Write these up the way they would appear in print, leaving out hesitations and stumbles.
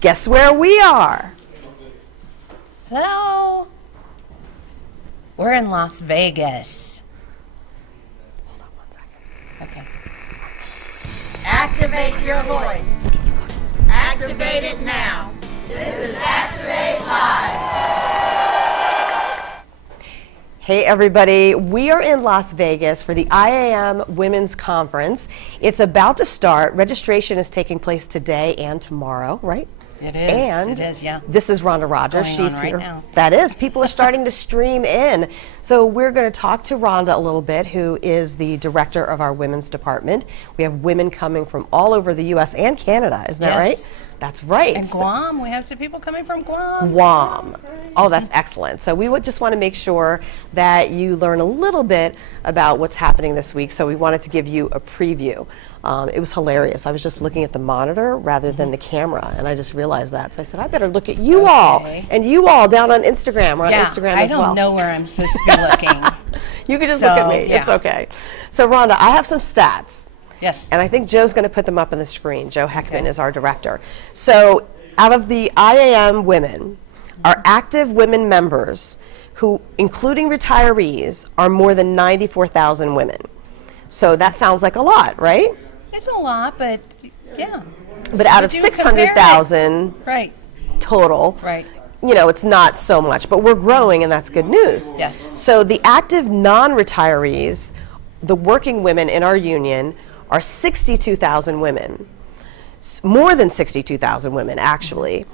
Guess where we are? Hello. We're in Las Vegas. Hold on 1 second. Okay. Activate your voice. Activate it now. This is Activate Live. Hey everybody, we are in Las Vegas for the IAM Women's Conference. It's about to start. Registration is taking place today and tomorrow, right? It is. And it is, yeah. This is Rhonda Rogers. It's She's going on right here. now. That is. People are starting to stream in. So we're going to talk to Rhonda a little bit, who is the director of our women's department. We have women coming from all over the U.S. and Canada. Isn't that right? That's right. And Guam. We have some people coming from Guam. Guam. Oh, that's excellent. So we would just want to make sure that you learn a little bit about what's happening this week. So we wanted to give you a preview. It was hilarious. I was just looking at the monitor rather than the camera, and I just realized that. So I said, I better look at you all, and you all down on Instagram. We're on Instagram as well. I don't know where I'm supposed to be looking. You can just look at me. Yeah. It's okay. So Rhonda, I have some stats. Yes. And I think Joe's going to put them up on the screen. Joe Heckman is our director. So out of the IAM women, our active women members, who, including retirees, are more than 94,000 women. So that sounds like a lot, right? It's a lot, but yeah. But out of 600,000 total, you know, it's not so much. But we're growing, and that's good news. Yes. So the active non-retirees, the working women in our union, are 62,000 women, more than 62,000 women actually.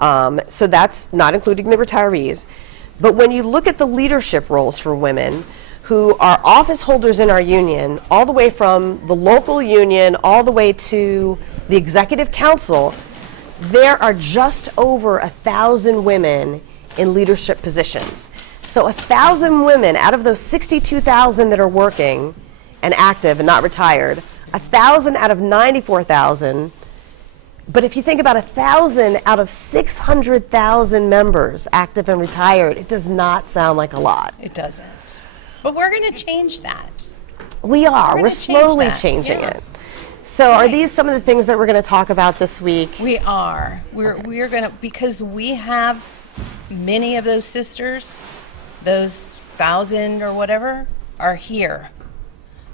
So that's not including the retirees. But when you look at the leadership roles for women who are office holders in our union, all the way from the local union all the way to the executive council, there are just over 1,000 women in leadership positions. So 1,000 women out of those 62,000 that are working and active and not retired, 1,000 out of 94,000. But if you think about 1,000 out of 600,000 members, active and retired, it does not sound like a lot. It doesn't. But we're going to change that. We are. We're slowly changing it. So are these some of the things that we're going to talk about this week? We are. We're going to, because we have many of those sisters, those 1,000 or whatever, are here.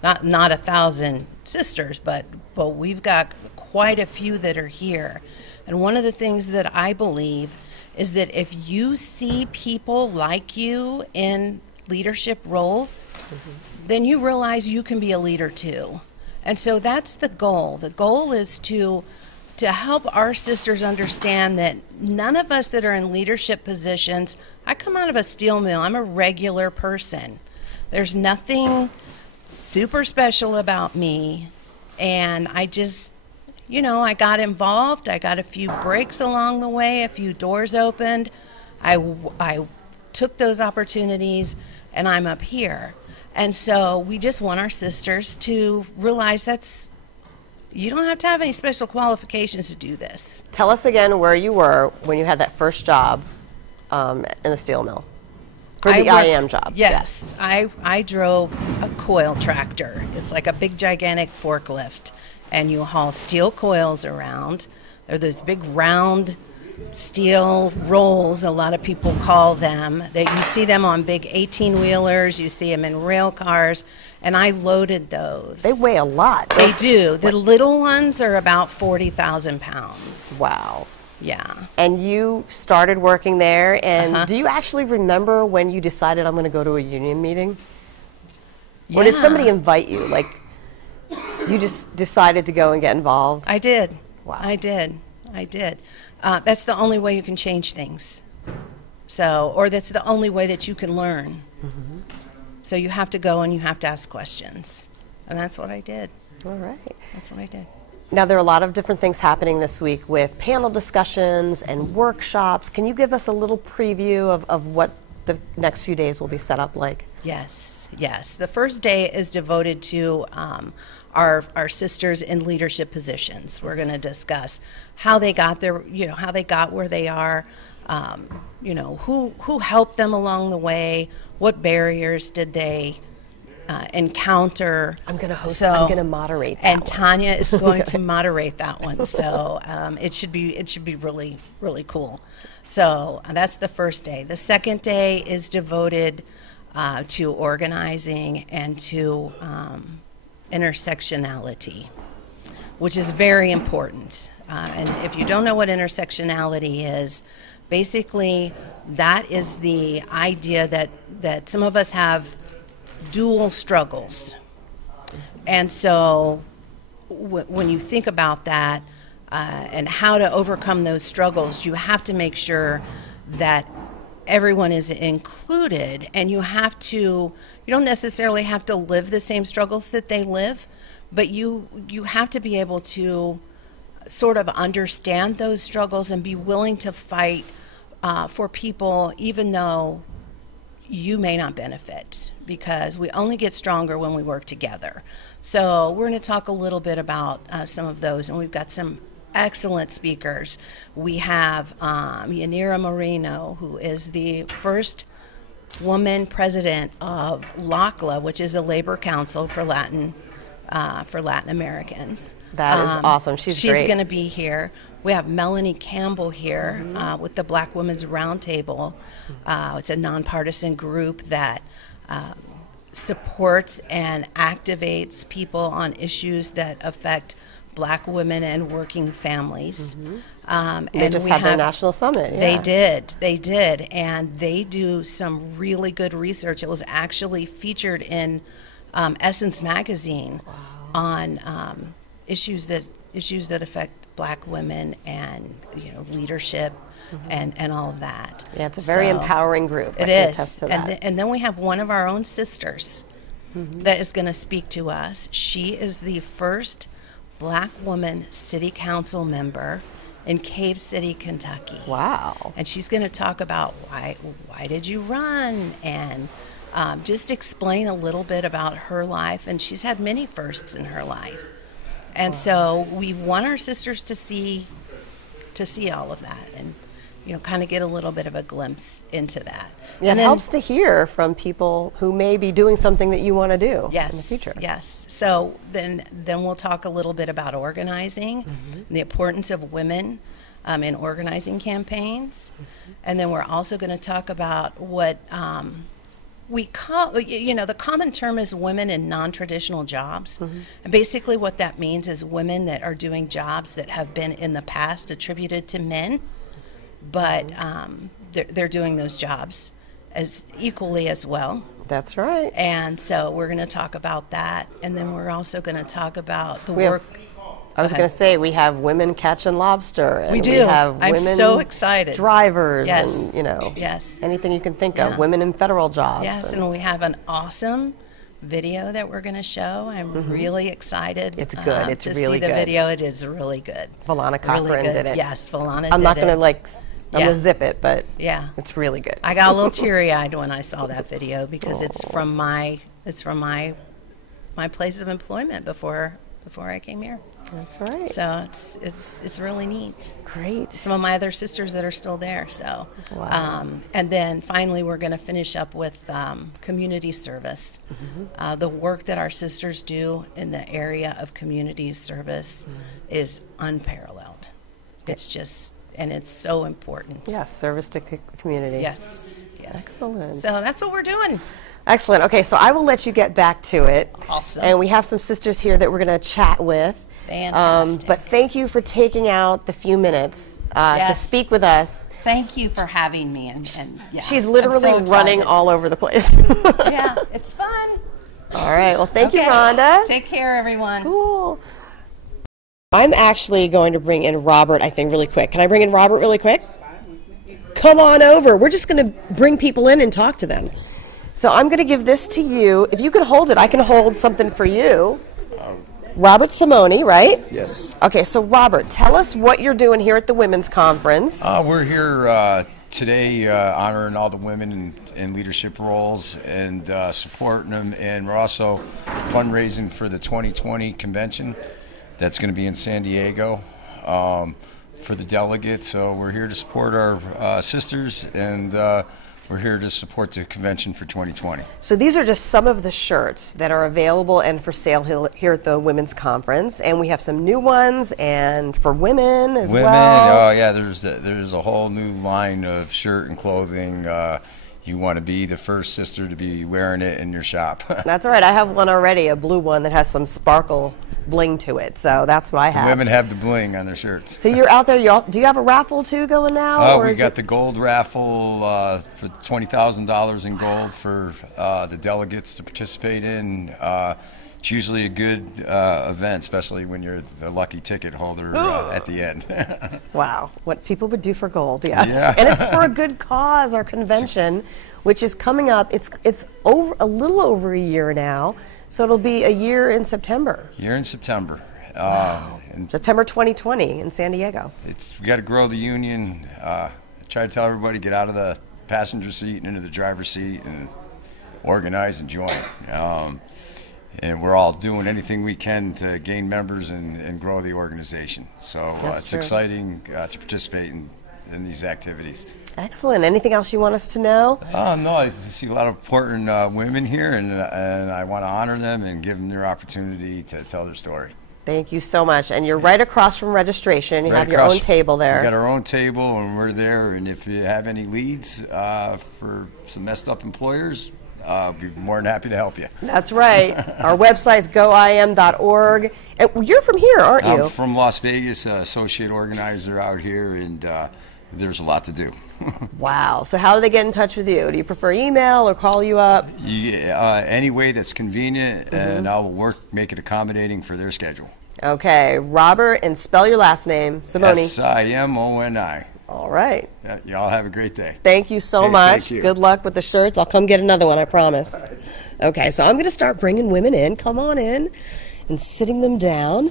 Not 1,000 sisters, but we've got quite a few that are here. And one of the things that I believe is that if you see people like you in leadership roles, then you realize you can be a leader too. And so that's the goal. The goal is to help our sisters understand that none of us that are in leadership positions, I come out of a steel mill, I'm a regular person. There's nothing super special about me, and I just, you know, I got involved, I got a few breaks along the way, a few doors opened, I took those opportunities, and I'm up here. And so we just want our sisters to realize you don't have to have any special qualifications to do this. Tell us again where you were when you had that first job in the steel mill. For the IAM job. Yes. I drove a coil tractor. It's like a big gigantic forklift, and you haul steel coils around. They're those big round steel rolls, a lot of people call them. You see them on big 18-wheelers, you see them in rail cars, and I loaded those. They weigh a lot. They do. The little ones are about 40,000 pounds. Wow. Yeah. And you started working there, and do you actually remember when you decided I'm going to go to a union meeting? Yeah. Or did somebody invite you? Like, you just decided to go and get involved? I did. Wow. I did. That's the only way you can change things. Or that's the only way that you can learn. So you have to go and you have to ask questions. And that's what I did. All right. That's what I did. Now, there are a lot of different things happening this week with panel discussions and workshops. Can you give us a little preview of what the next few days will be set up like? Yes. The first day is devoted to our sisters in leadership positions. We're going to discuss how they got there, how they got where they are, who helped them along the way, what barriers did they encounter. I'm going to host. I'm going to moderate that and one. Tanya is going to moderate that one. So it should be really, really cool. So that's the first day. The second day is devoted to organizing and to intersectionality, which is very important. And if you don't know what intersectionality is, basically that is the idea that some of us have dual struggles. And so when you think about that and how to overcome those struggles, you have to make sure that everyone is included, and you don't necessarily have to live the same struggles that they live, but you have to be able to sort of understand those struggles and be willing to fight for people even though you may not benefit, because we only get stronger when we work together. So we're going to talk a little bit about some of those, and we've got some excellent speakers. We have Yanira Moreno, who is the first woman president of LACLA, which is a labor council for Latin Americans. That is awesome. She's great. She's going to be here. We have Melanie Campbell here with the Black Women's Roundtable. It's a nonpartisan group that supports and activates people on issues that affect Black women and working families. They just had their national summit. Yeah. They did, and they do some really good research. It was actually featured in Essence magazine on issues that affect Black women and leadership and all of that. Yeah, it's a very empowering group. It is, and then we have one of our own sisters that is going to speak to us. She is the first Black woman city council member in Cave City, Kentucky. Wow. And she's going to talk about why did you run, and just explain a little bit about her life. And she's had many firsts in her life. And so we want our sisters to see all of that, and kind of get a little bit of a glimpse into that. Yeah, it helps to hear from people who may be doing something that you want to do in the future. Yes. So then we'll talk a little bit about organizing, and the importance of women in organizing campaigns, and then we're also going to talk about what we call, the common term is women in non-traditional jobs. And basically what that means is women that are doing jobs that have been in the past attributed to men, but they're doing those jobs as equally as well. That's right. And so we're going to talk about that, and then we're also going to talk about the work. I was going to say, we have women catching lobster. And we do. We have I'm women so excited. Drivers, yes. And yes. anything you can think of. Women in federal jobs. Yes, and we have an awesome video that we're going to show. I'm really excited. It's good. It's to really see the good. video. It is really good. Valana Cochran did it. Yes, Valana did it. I'm not going to I'm going to zip it, but it's really good. I got a little teary-eyed when I saw that video, because it's from my place of employment before I came here. That's right. So it's really neat. Great. Some of my other sisters that are still there. So, and then finally we're going to finish up with community service. The work that our sisters do in the area of community service is unparalleled. It's just, and it's so important. Yes, service to community. Yes. Excellent. So that's what we're doing. Excellent. Okay, so I will let you get back to it. Awesome. And we have some sisters here that we're going to chat with. Fantastic. But thank you for taking out the few minutes to speak with us. Thank you for having me. And She's literally running all over the place. Yeah, it's fun. All right. Well, thank you, Rhonda. Take care, everyone. Cool. I'm actually going to bring in Robert, I think, really quick. Can I bring in Robert really quick? Come on over. We're just going to bring people in and talk to them. So I'm going to give this to you. If you can hold it, I can hold something for you. Robert Simone, right? Yes. Okay, so Robert, tell us what you're doing here at the Women's Conference. We're here today honoring all the women in leadership roles and supporting them, and we're also fundraising for the 2020 convention that's going to be in San Diego for the delegates. So we're here to support our sisters, and we're here to support the convention for 2020. So these are just some of the shirts that are available and for sale here at the Women's Conference, and we have some new ones and for women as well. Oh yeah, there's a whole new line of shirt and clothing. You want to be the first sister to be wearing it in your shop. That's all right. I have one already, a blue one that has some sparkle bling to it. So that's what I have. The women have the bling on their shirts. So you're out there. Do you have a raffle too going now? Oh, we got the gold raffle for $20,000 in gold for the delegates to participate in. It's usually a good event, especially when you're the lucky ticket holder at the end. Wow, what people would do for gold, yes. Yeah. And it's for a good cause, our convention, which is coming up. It's over a little over a year now, so it'll be a year in September. Year in September. And September 2020 in San Diego. we got to grow the union. I try to tell everybody, get out of the passenger seat and into the driver's seat and organize and join. And we're all doing anything we can to gain members and grow the organization. So it's exciting to participate in these activities. Excellent. Anything else you want us to know? No, I see a lot of important women here, and I want to honor them and give them their opportunity to tell their story. Thank you so much. And you're right across from registration. You Right have your across- own table there. We got our own table, and we're there. And if you have any leads for some messed up employers, I'll be more than happy to help you. That's right. Our website's goiam.org. And you're from here, aren't you? I'm from Las Vegas, associate organizer out here, and there's a lot to do. Wow. So how do they get in touch with you? Do you prefer email or call you up? Any way that's convenient, and I'll make it accommodating for their schedule. Okay. Robert, and spell your last name. Simone. Simoni. All right. Y'all have a great day. Thank you so Hey, much. thank you. Good luck with the shirts. I'll come get another one, I promise. Okay, so I'm going to start bringing women in. Come on in and sitting them down.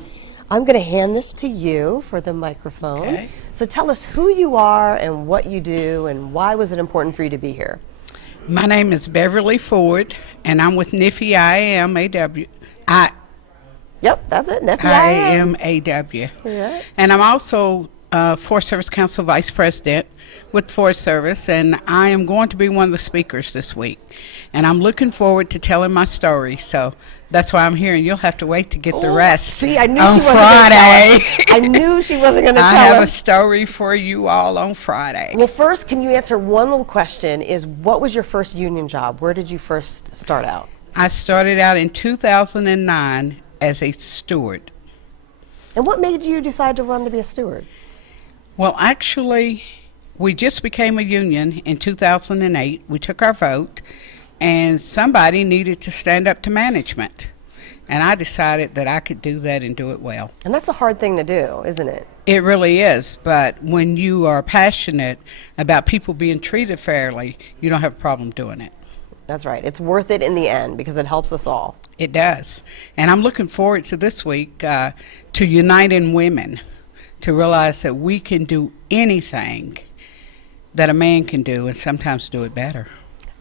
I'm going to hand this to you for the microphone. Okay. So tell us who you are and what you do and why was it important for you to be here? My name is Beverly Ford, and I'm with NIFI IAMAW. Yep, that's it. IAMAW. Yeah. And I'm also Forest Service Council Vice President with Forest Service, and I am going to be one of the speakers this week. And I'm looking forward to telling my story, so that's why I'm here, and you'll have to wait to get the rest. See, I knew on she wasn't Friday. going to tell us. I knew she wasn't going to I tell have a us. story for you all on Friday. Well, first, can you answer one little question? Is what was your first union job? Where did you first start out? I started out in 2009 as a steward. And what made you decide to run to be a steward? Well, actually, we just became a union in 2008. We took our vote, and somebody needed to stand up to management. And I decided that I could do that and do it well. And that's a hard thing to do, isn't it? It really is, but when you are passionate about people being treated fairly, you don't have a problem doing it. That's right. It's worth it in the end because it helps us all. It does. And I'm looking forward to this week to uniting women, to realize that we can do anything that a man can do and sometimes do it better.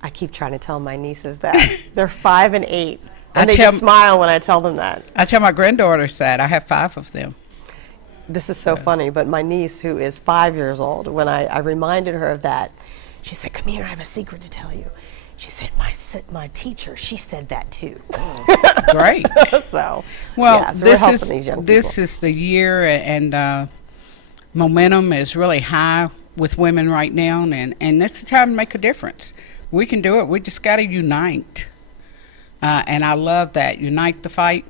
I keep trying to tell my nieces that. They're 5 and 8. And I they tell- just smile when I tell them that. I tell my granddaughters that. I have 5 of them. This is so funny, but my niece, who is 5 years old, when I reminded her of that, she said, "Come here, I have a secret to tell you." She said, my teacher, she said that too. Great. So, Well, yeah, so we're helping these young this people. is the year, and the momentum is really high with women right now, and it's the time to make a difference. We can do it. We just got to unite. And I love that. Unite the fight.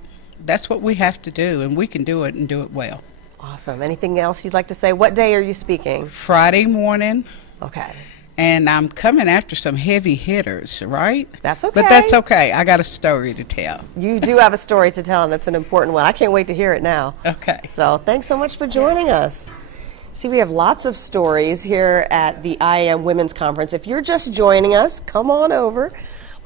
That's what we have to do, and we can do it and do it well. Awesome. Anything else you'd like to say? What day are you speaking? Friday morning, Okay. and I'm coming after some heavy hitters, right? That's okay. But that's okay. I got a story to tell. You do have a story to tell, and it's an important one. I can't wait to hear it now. Okay. So thanks so much for joining us. See, we have lots of stories here at the IAM Women's Conference. If you're just joining us, come on over.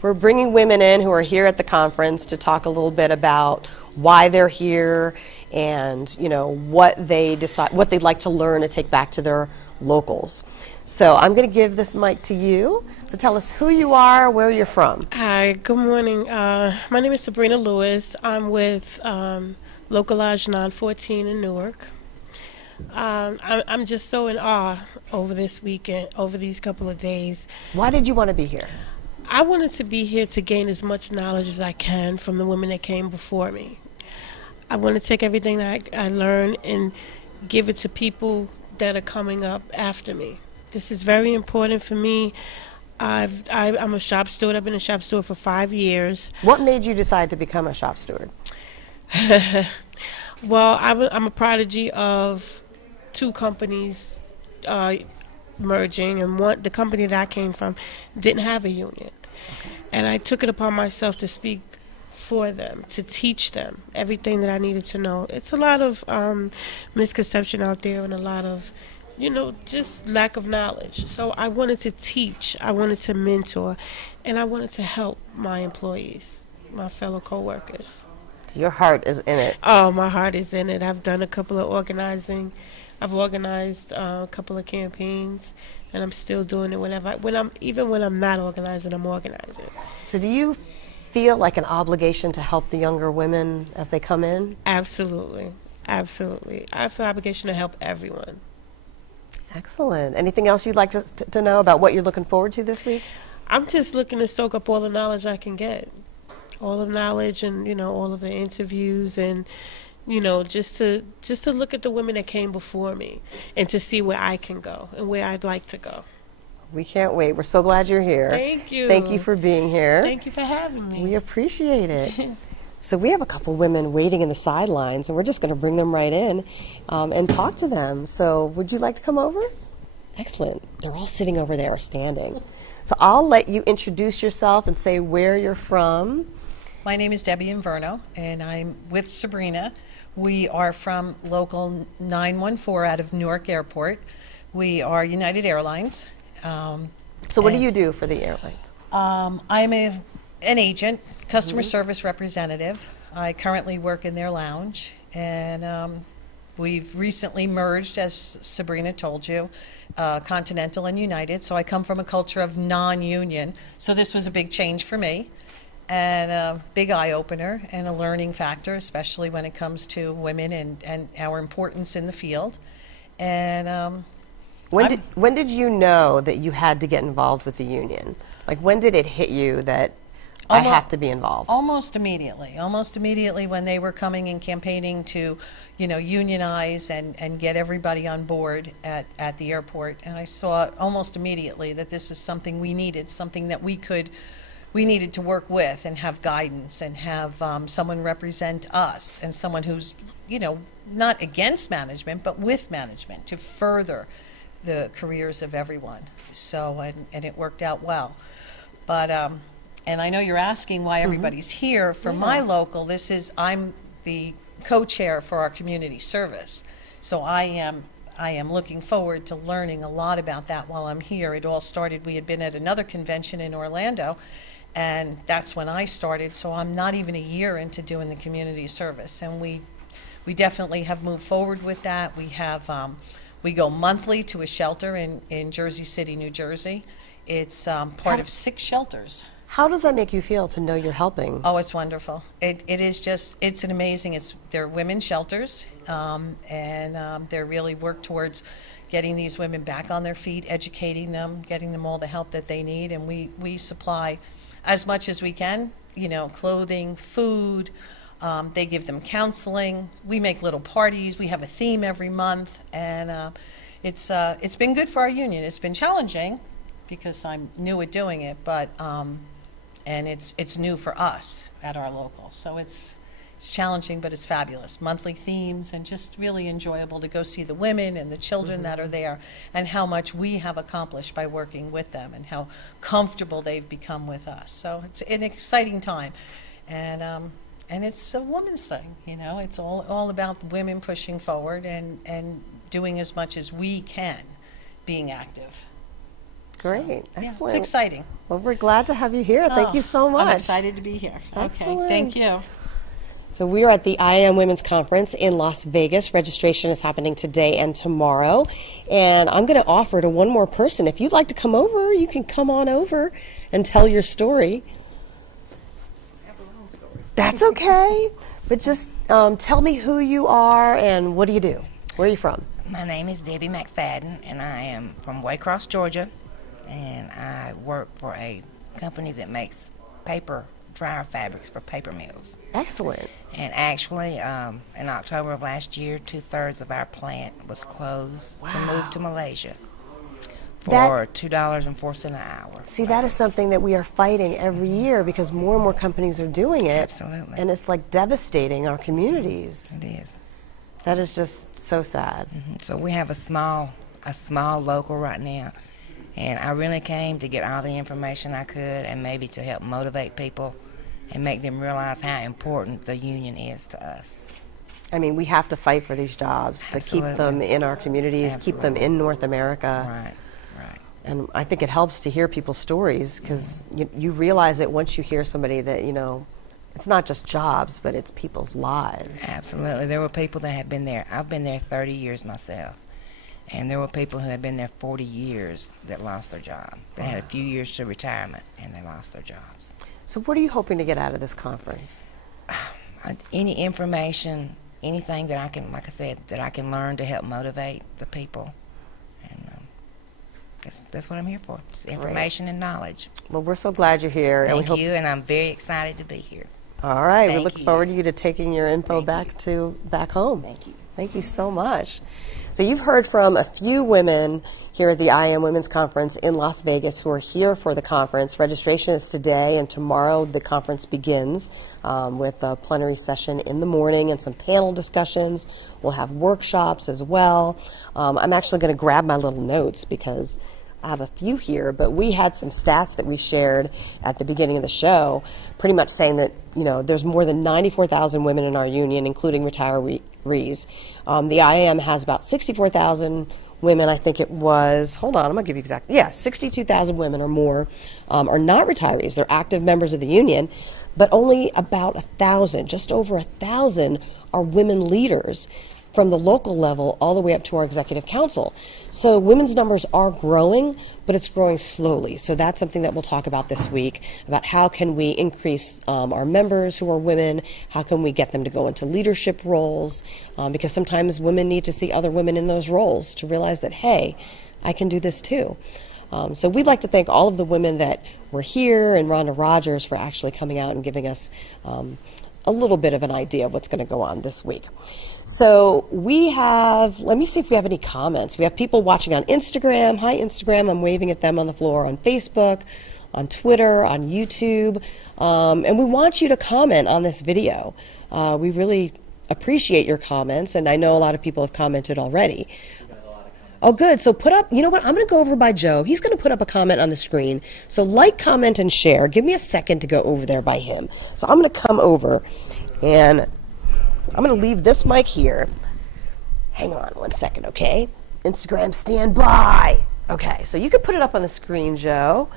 We're bringing women in who are here at the conference to talk a little bit about why they're here and, you know, what they decide, what they'd like to learn to take back to their locals. So I'm going to give this mic to you. So tell us who you are, where you're from. Hi, good morning. My name is Sabrina Lewis. I'm with Localage 914 in Newark. I'm just so in awe over this weekend, over these couple of days. Why did you want to be here? I wanted to be here to gain as much knowledge as I can from the women that came before me. I want to take everything that I learned and give it to people that are coming up after me. This is very important for me. I'm a shop steward. I've been a shop steward for 5 years. What made you decide to become a shop steward? Well, I'm a prodigy of two companies merging, and the company that I came from didn't have a union. And I took it upon myself to speak for them, to teach them everything that I needed to know. It's a lot of misconception out there and a lot of, just lack of knowledge. So I wanted to teach, I wanted to mentor, and I wanted to help my employees, my fellow co-workers. So your heart is in it. Oh, my heart is in it. I've done a couple of organizing. I've organized a couple of campaigns, and I'm still doing it even when I'm not organizing, I'm organizing. So do you feel like an obligation to help the younger women as they come in? Absolutely. Absolutely. I feel obligation to help everyone. Excellent. Anything else you'd like to know about what you're looking forward to this week? I'm just looking to soak up all the knowledge I can get. All the knowledge and, all of the interviews and, just to look at the women that came before me and to see where I can go and where I'd like to go. We can't wait. We're so glad you're here. Thank you. Thank you for being here. Thank you for having me. We appreciate it. So we have a couple women waiting in the sidelines, and we're just going to bring them right in and talk to them. So would you like to come over? Excellent. They're all sitting over there or standing. So I'll let you introduce yourself and say where you're from. My name is Debbie Inverno, and I'm with Sabrina. We are from Local 914 out of Newark Airport. We are United Airlines. So what do you do for the airlines? I'm an agent, customer service representative. I currently work in their lounge, and we've recently merged, as Sabrina told you, Continental and United. So I come from a culture of non-union, so this was a big change for me. And a big eye-opener and a learning factor, especially when it comes to women and our importance in the field. And when did you know that you had to get involved with the union? Like, when did it hit you that I have to be involved? Almost immediately. Almost immediately when they were coming and campaigning to, unionize and get everybody on board at the airport. And I saw almost immediately that this is something we needed, something that we needed to work with and have guidance and have someone represent us and someone who's, not against management, but with management to further the careers of everyone. So, and it worked out well. But, and I know you're asking why everybody's here. For my local, I'm the co-chair for our community service. So I am looking forward to learning a lot about that while I'm here. It all started, we had been at another convention in Orlando, and that's when I started. So I'm not even a year into doing the community service. And we definitely have moved forward with that. We have, we go monthly to a shelter in Jersey City, New Jersey. It's part of 6 shelters. How does that make you feel to know you're helping? Oh, it's wonderful. It is just, it's an amazing, they're women's shelters, and they really work towards getting these women back on their feet, educating them, getting them all the help that they need, and we supply as much as we can, clothing, food. They give them counseling. We make little parties. We have a theme every month, and it's been good for our union. It's been challenging because I'm new at doing it, but and it's new for us at our local. So it's challenging, but it's fabulous. Monthly themes, and just really enjoyable to go see the women and the children that are there, and how much we have accomplished by working with them, and how comfortable they've become with us. So it's an exciting time, and it's a woman's thing. It's all about women pushing forward and doing as much as we can, being active. Great. So, excellent. Yeah, it's exciting. Well, we're glad to have you here. Thank you so much. I'm excited to be here. Excellent. Okay, thank you. So we are at the IAM Women's Conference in Las Vegas. Registration is happening today and tomorrow. And I'm going to offer to one more person. If you'd like to come over, you can come on over and tell your story. That's okay. But just tell me who you are and what do you do? Where are you from? My name is Debbie McFadden, and I am from Waycross, Georgia, and I work for a company that makes paper dryer fabrics for paper mills. Excellent. And actually, in October of last year, 2/3 of our plant was closed to move to Malaysia for $2.04 an hour. See, that is something that we are fighting every year because more and more companies are doing it. Absolutely. And it's like devastating our communities. It is. That is just so sad. So we have a small local right now, and I really came to get all the information I could and maybe to help motivate people and make them realize how important the union is to us. I mean, we have to fight for these jobs to keep them in our communities, keep them in North America. Right, right. And I think it helps to hear people's stories because you realize it once you hear somebody that, you know, it's not just jobs, but it's people's lives. Absolutely. There were people that had been there. I've been there 30 years myself. And there were people who had been there 40 years that lost their job. They had a few years to retirement, and they lost their jobs. So what are you hoping to get out of this conference? Any information, anything that I can, like I said, that I can learn to help motivate the people. And that's what I'm here for, just information and knowledge. Well, we're so glad you're here. Thank and we hope you, and I'm very excited to be here. All right. We Thank look you. forward to you to taking your info back home. Thank you. Thank you so much. So you've heard from a few women here at the IAM Women's Conference in Las Vegas who are here for the conference. Registration is today, and tomorrow the conference begins with a plenary session in the morning and some panel discussions. We'll have workshops as well. I'm actually going to grab my little notes because I have a few here, but we had some stats that we shared at the beginning of the show, pretty much saying that, you know, there's more than 94,000 women in our union, including retirees. The IAM has about 64,000 women, I think it was, hold on, I'm going to give you exact, 62,000 women or more are not retirees. They're active members of the union, but only about 1,000, just over 1,000 are women leaders from the local level all the way up to our executive council. So women's numbers are growing, but it's growing slowly. So that's something that we'll talk about this week, about how can we increase our members who are women, how can we get them to go into leadership roles, because sometimes women need to see other women in those roles to realize that, hey, I can do this too. So we'd like to thank all of the women that were here and Rhonda Rogers for actually coming out and giving us a little bit of an idea of what's going to go on this week. So we have, let me see if we have any comments. We have people watching on Instagram. Hi, Instagram. I'm waving at them on the floor. On Facebook, on Twitter, on YouTube. And we want you to comment on this video. We really appreciate your comments, and I know a lot of people have commented already. Oh, good. So put up, you know what, I'm going to go over by Joe. He's going to put up a comment on the screen. So like, comment, and share. Give me a second to go over there by him. So I'm going to come over, and I'm going to leave this mic here. Hang on one second, okay? Instagram, stand by. Okay, so you can put it up on the screen, Joe,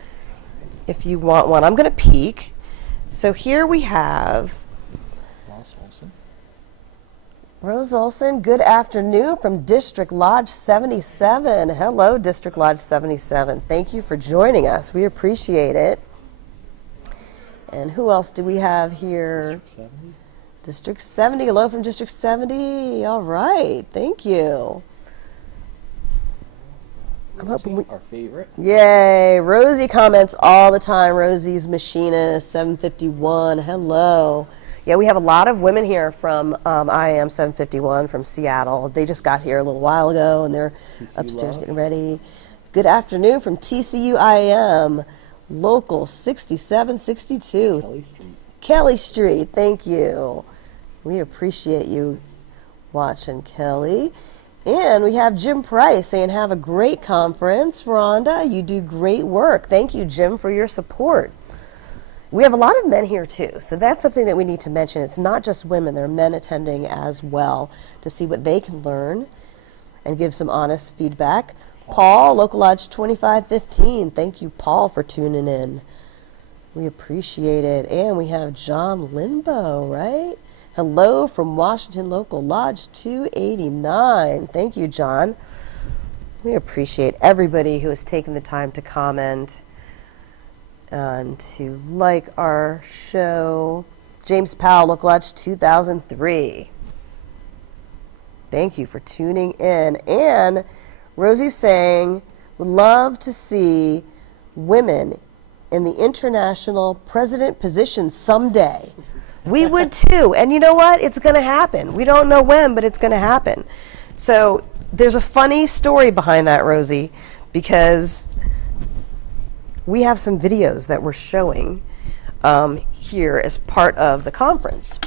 if you want one. I'm going to peek. So here we have Rose Olson, good afternoon from District Lodge 77. Hello, District Lodge 77. Thank you for joining us. We appreciate it. And who else do we have here? District 70. District 70. Hello from District 70. All right. Thank you. I'm hoping our favorite. Yay. Rosie comments all the time. Rosie's Machinist 751. Hello. Yeah, we have a lot of women here from IAM 751 from Seattle. They just got here a little while ago, and they're upstairs getting ready. Good afternoon from TCU IAM, local 6762. Kelly Street. Kelly Street, thank you. We appreciate you watching, Kelly. And we have Jim Price saying, have a great conference. Rhonda, you do great work. Thank you, Jim, for your support. We have a lot of men here too, so that's something that we need to mention. It's not just women, there are men attending as well to see what they can learn and give some honest feedback. Paul, Local Lodge 2515, thank you, Paul, for tuning in. We appreciate it. And we have John Linbo, right? Hello from Washington Local Lodge 289. Thank you, John. We appreciate everybody who has taken the time to comment and to like our show. James Powell, Local Lodge 2003. Thank you for tuning in. And Rosie's saying, would love to see women in the international president position someday. We would too. And you know what? It's going to happen. We don't know when, but it's going to happen. So there's a funny story behind that, Rosie, because we have some videos that we're showing here as part of the conference.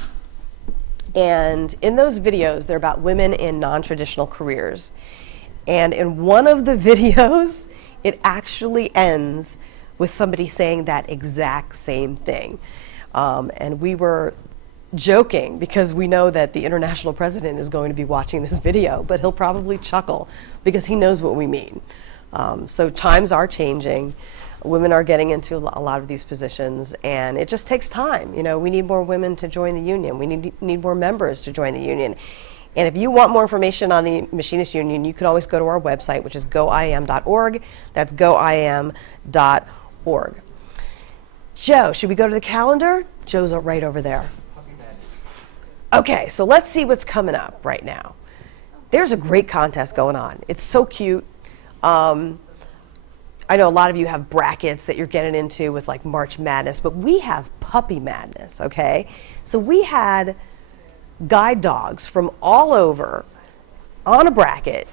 And in those videos, they're about women in non-traditional careers. And in one of the videos, it actually ends with somebody saying that exact same thing. And we were joking because we know that the international president is going to be watching this video, but he'll probably chuckle because he knows what we mean. So times are changing. Women are getting into a lot of these positions, and it just takes time. You know, we need more women to join the union. We need more members to join the union. And if you want more information on the Machinist Union, you can always go to our website, which is goiam.org. That's goiam.org. Joe, should we go to the calendar? Joe's right over there. Okay, so let's see what's coming up right now. There's a great contest going on. It's so cute. I know a lot of you have brackets that you're getting into with like March Madness, but we have Puppy Madness, okay? So we had guide dogs from all over on a bracket,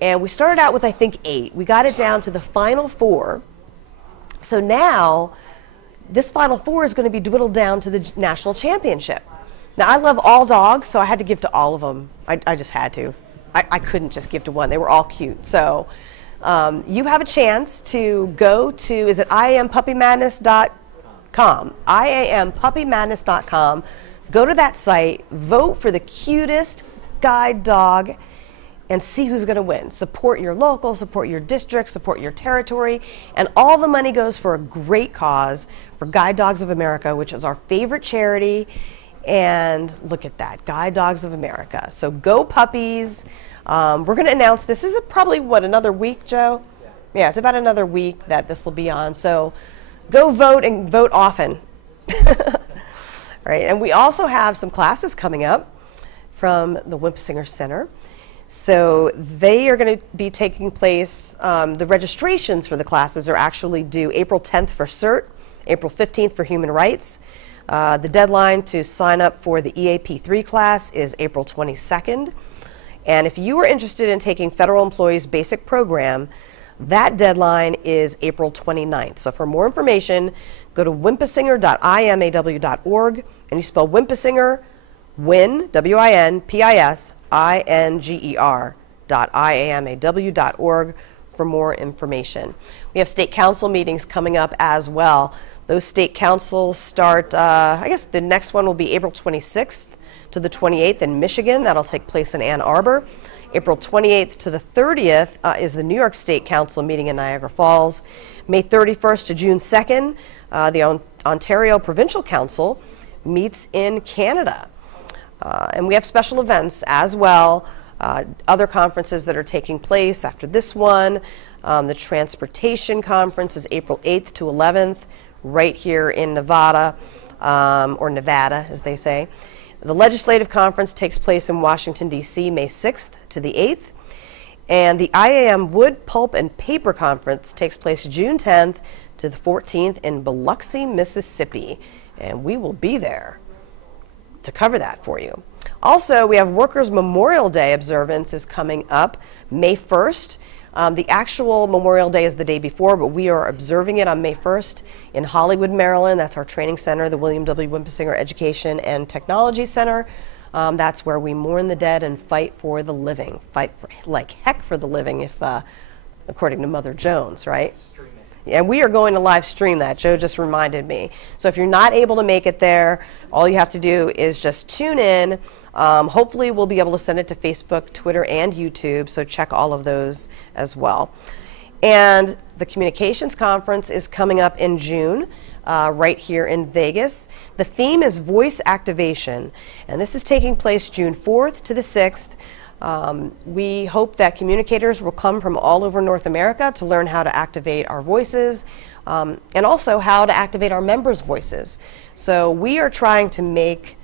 and we started out with, I think, 8. We got it down to the final 4. So now this final 4 is going to be dwindled down to the national championship. Now, I love all dogs, so I had to give to all of them. I just had to. I couldn't just give to one. They were all cute. So you have a chance to go to, is it IAMPuppyMadness.com? IAMPuppyMadness.com. Go to that site, vote for the cutest guide dog, and see who's going to win. Support your local, support your district, support your territory, and all the money goes for a great cause for Guide Dogs of America, which is our favorite charity. And look at that, Guide Dogs of America. So go puppies. We're going to announce this. This is probably, what, another week, Joe? Yeah, it's about another week that this will be on. So go vote and vote often. Right, and we also have some classes coming up from the Wimpsinger Center. So they are going to be taking place, the registrations for the classes are actually due April 10th for CERT, April 15th for Human Rights. The deadline to sign up for the EAP3 class is April 22nd. And if you are interested in taking Federal Employees Basic Program, that deadline is April 29th. So for more information, go to wimpisinger.imaw.org, and you spell Wimpisinger, win, WINPISINGER.IAMAW.org for more information. We have state council meetings coming up as well. Those state councils start, I guess the next one will be April 26th to the 28th in Michigan. That'll take place in Ann Arbor. April 28th to the 30th is the New York State Council meeting in Niagara Falls. May 31st to June 2nd, the Ontario Provincial Council meets in Canada. And we have special events as well, other conferences that are taking place after this one. The Transportation Conference is April 8th to 11th, right here in Nevada, or Nevada, as they say. The Legislative Conference takes place in Washington, D.C., May 6th to the 8th. And the IAM Wood, Pulp, and Paper Conference takes place June 10th to the 14th in Biloxi, Mississippi. And we will be there to cover that for you. Also, we have Workers' Memorial Day observance is coming up May 1st. The actual Memorial Day is the day before, but we are observing it on May 1st in Hollywood, Maryland. That's our training center, the William W. Wimpisinger Education and Technology Center. That's where we mourn the dead and fight for the living. Fight for, like heck for the living, if according to Mother Jones, right? And we are going to live stream that. Joe just reminded me. So if you're not able to make it there, all you have to do is just tune in. Hopefully we'll be able to send it to Facebook, Twitter, and YouTube, so check all of those as well. And the Communications Conference is coming up in June, right here in Vegas. The theme is voice activation, and this is taking place June 4th to the 6th. We hope that communicators will come from all over North America to learn how to activate our voices, and also how to activate our members' voices. So we are trying to make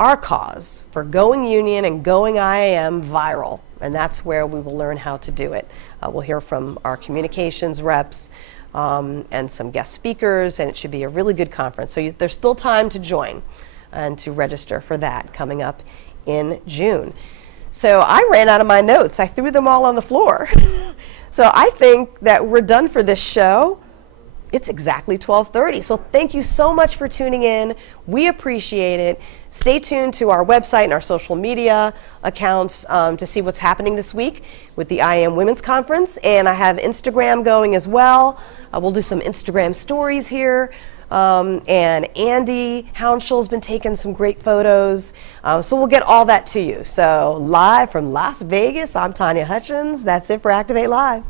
our cause for going union and going IAM viral. And that's where we will learn how to do it. We'll hear from our communications reps and some guest speakers, and it should be a really good conference. So there's still time to join and to register for that coming up in June. So I ran out of my notes. I threw them all on the floor. So I think that we're done for this show. It's exactly 12:30. So thank you so much for tuning in. We appreciate it. Stay tuned to our website and our social media accounts to see what's happening this week with the IAM Women's Conference. And I have Instagram going as well. We'll do some Instagram stories here. And Andy Hounshell's been taking some great photos. So we'll get all that to you. So live from Las Vegas, I'm Tanya Hutchins. That's it for Activate Live.